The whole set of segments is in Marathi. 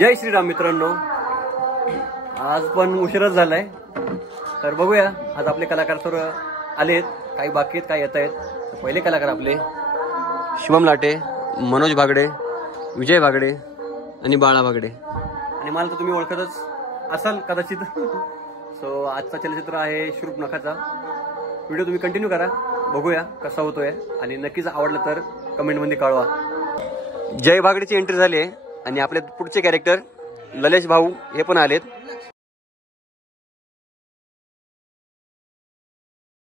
जय श्रीराम मित्रांनो, आज पण उशीरच झालाय. तर बघूया आज आपले कलाकार तर आलेत, काही बाकी आहेत, काही येत आहेत. पहिले कलाकार आपले शिवम लाटे, मनोज भागडे, विजय भागडे आणि बाळा भागडे. आणि मला तर तुम्ही ओळखतच असाल कदाचित. सो आजचा चलचित्र आहे शूर्पणखाचा. व्हिडिओ तुम्ही कंटिन्यू करा, बघूया कसा होतोय आणि नक्कीच आवडलं तर कमेंटमध्ये कळवा. जय भागडेची एंट्री झाली आहे आणि आपले पुढचे कॅरेक्टर ललेश भाऊ हे पण आलेत.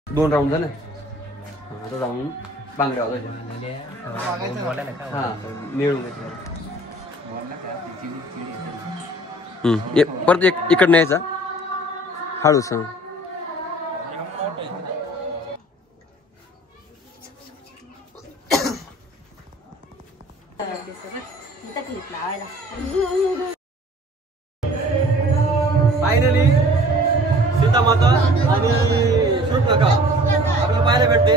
2 राऊंड झाले. आता जाऊन बांगड्या परत इकडं न्यायचा हळू सांग. फायनली सीता माता आणि शूर्पणखा आपल्याला पाहायला भेटते.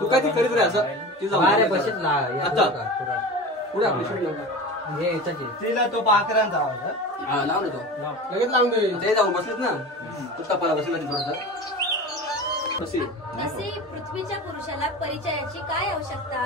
तू काय करीत रे असं तिला तो पाकरांचा लाव ना, तो लगेच लावून दे. जाऊन बसलेत ना, तू टपाला बसला असे पृथ्वीच्या पुरुषाला परिचयाची काय आवश्यकता.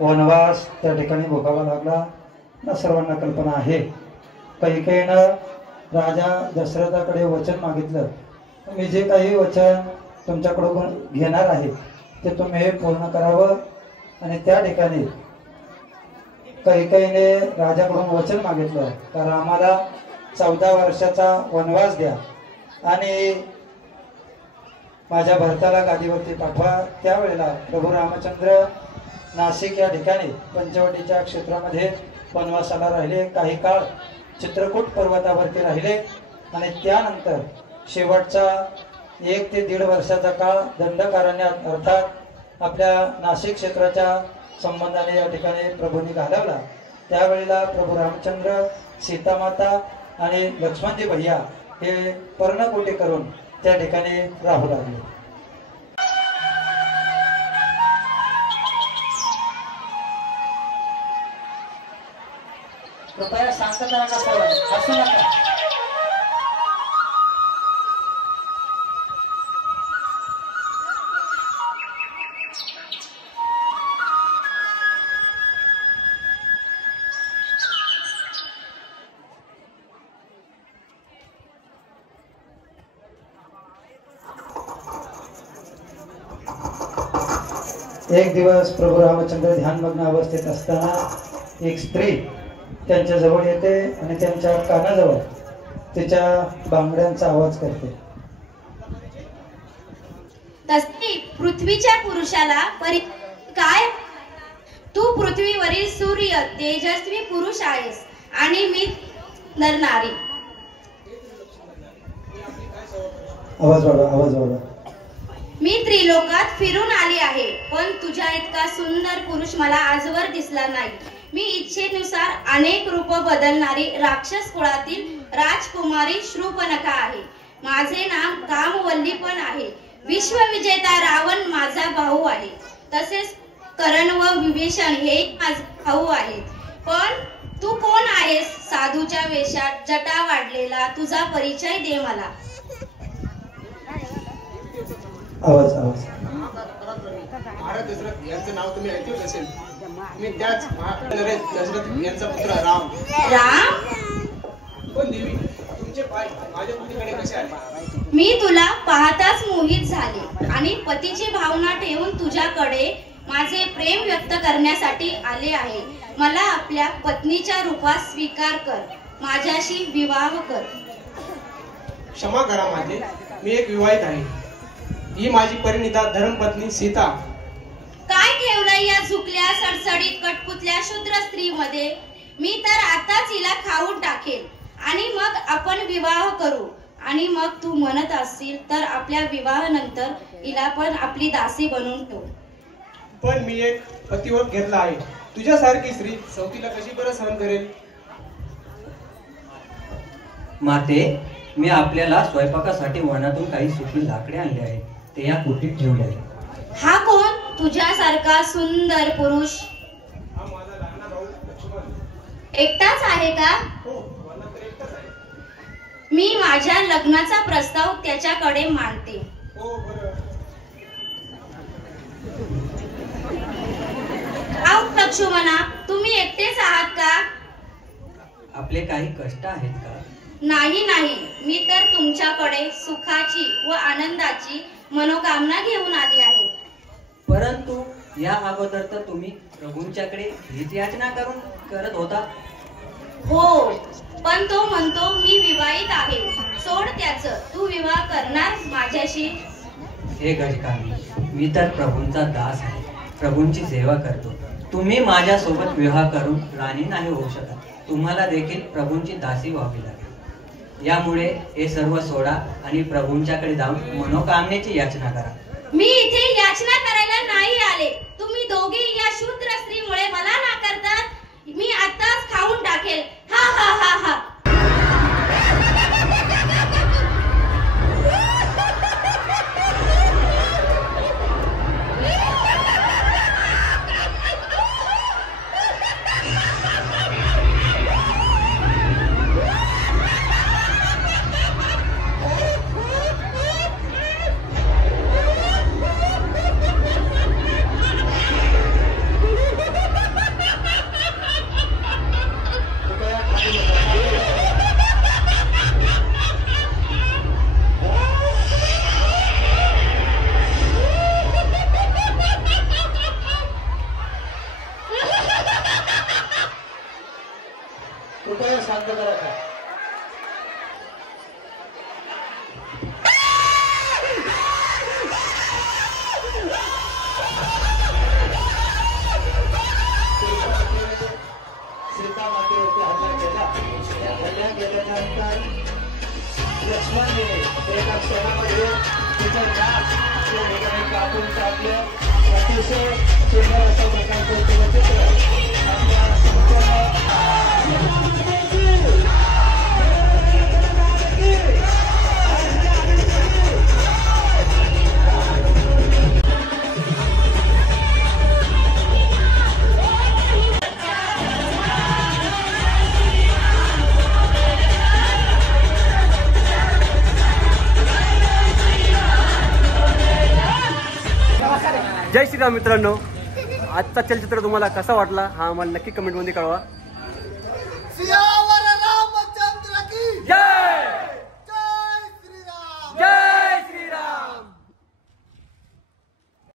वनवास त्या ठिकाणी भोगावा लागला ना, सर्वांना कल्पना आहे. कैकेयीनं राजा दशरथाकडे वचन मागितलं, मी जे काही वचन तुमच्याकडून घेणार आहे ते तुम्ही हे पूर्ण करावं. आणि त्या ठिकाणी कैकेयीने राजाकडून वचन मागितलं तर आम्हाला 14 वर्षाचा वनवास द्या आणि माझ्या भरताला गादीवरती पाठवा. त्यावेळेला प्रभू रामचंद्र नाशिक या ठिकाणी पंचवटीच्या क्षेत्रामध्ये वनवासाला राहिले. काही काळ चित्रकूट पर्वतावरती राहिले आणि त्यानंतर शेवटचा 1 ते 1.5 वर्षाचा काळ दंडकारण्यात अर्थात आपल्या नाशिक क्षेत्राच्या संबंधाने या ठिकाणी प्रभूंनी घालवला. त्यावेळेला प्रभू रामचंद्र, सीतामाता आणि लक्ष्मणजी भैया हे पर्णकुटी करून त्या ठिकाणी राहू लागले. कृपया शांतता नका, हसू नका. एक दिवस प्रभू रामचंद्र ध्यानमग्न अवस्थेत असताना एक स्त्री त्यांच्या जवळ येते आणि त्यांच्या कानाजवळ तिच्या बांगड्यांचा आवाज करते. तसे पृथ्वीच्या पुरुषाला काय? तू पृथ्वीवरील सूर्य तेजस्वी पुरुष आहेस आणि मी नर नारी. आवाज वाढवा. मी त्रिलोकात फिरून आली आहे, पण तुझ्या इतका सुंदर पुरुष मला आजवर दिसला नाही. मी इच्छेनुसार अनेक रूप बदलणारी राक्षस कुळातील राजकुमारी शूर्पणखा आहे. माझे नाव कामवल्ली पण आहे. विश्वविजेता रावण माझा भाऊ आहे. तसेच कर्ण व विभीषण हे माझे भाऊ आहेत. पण तू कोण आहेस? साधूच्या वेशात जटा वाढलेला तुझा परिचय दे मला. आवाज. महाराज दशरथ यांचं नाव तुम्ही ऐकलं असेल. मी त्याच दशरथ यांचा पुत्र राम. पण देवी, तुमचे पाय माझ्या पतीकडे कसे आले? मी तुला पाहताच मोहित झाले आणि पतीची भावना ठेवून तुझ्याकडे माझे प्रेम व्यक्त करण्यासाठी आले आहे. मला आपल्या पत्नीच्या रूपात स्वीकार कर. माझ्याशी विवाह कर. क्षमा करा माझे, मी एक विवाहित आहे. ही माझी परिणिता धर्मपत्नी सीता. काय ठेवलंय या झुकल्या सडसडीत कटपुतल्या शूद्र स्त्रीमध्ये? मी तर आताच हिला खाऊन टाकेल आणि मग आपण विवाह करू. आणि मग तू म्हणत असशील तर आपल्या विवाहानंतर हिला पण आपली दासी बनवून ठेवू. पण मी एक पतिव्रत घेतला आहे. तुझ्यासारखी स्त्री सौतीला कशी बरं सहन करेल? माते, मी आपल्याला स्वयंपाकासाठी वनातून काही सुकी लाकडे आणले आहेत. ते या कुटीत ठेवले आहे. हा कोण? तुझ्यासारखा सुंदर पुरुष हा माझा लहान भाऊ लक्ष्मण. एकटाच आहे का? हो, मला तर एकटाच आहे. मी माझ्या लग्नाचा प्रस्ताव त्याच्याकडे मांडते. हो बरं. लक्ष्मणा, तुम्ही एकटेच आहात का? आपले काही कष्ट आहेत का? नाही, मी तर तुमच्याकडे सुखाची व आनंदाची मनोकामना घेऊन आली आहे. परंतु या अगोदर तर तुम्ही प्रभूंच्याकडे हीच याचना करत होता. हो, पण तो म्हणतो मी विवाहित आहे. सोड त्याचं. तू विवाह करणार माझ्याशी? हे गजकामी, मी तर प्रभूंचा दास आहे. प्रभूंची सेवा करतो. तुम्ही माझ्यासोबत विवाह करून राणी नाही होऊ शकत. तुम्हाला देखील प्रभूंची दासी व्हावी लागेल. यामुळे हे सर्व सोडा आणि प्रभूंच्याकडे जाऊन मनोकामनेची याचना करा. मी इथे याचना करायला नाही आले. तुम्ही दोघे या शूद्र स्त्रीमुळे मला नाकारतात. मी आताच खाऊन टाकेल. हा हा हा हा. कृपया शांत करा. सीता मातेवरती हल्ला केल्यानंतर लक्ष्मणने एका क्षणामध्ये तिचं नाक कापून टाकलं. अतिशय सुंदर अशा प्रकारचं चित्र आपल्या जय श्रीराम मित्रांनो, आजचा चलचित्र तुम्हाला कसा वाटला हा आम्हाला नक्की कमेंटमध्ये कळवा.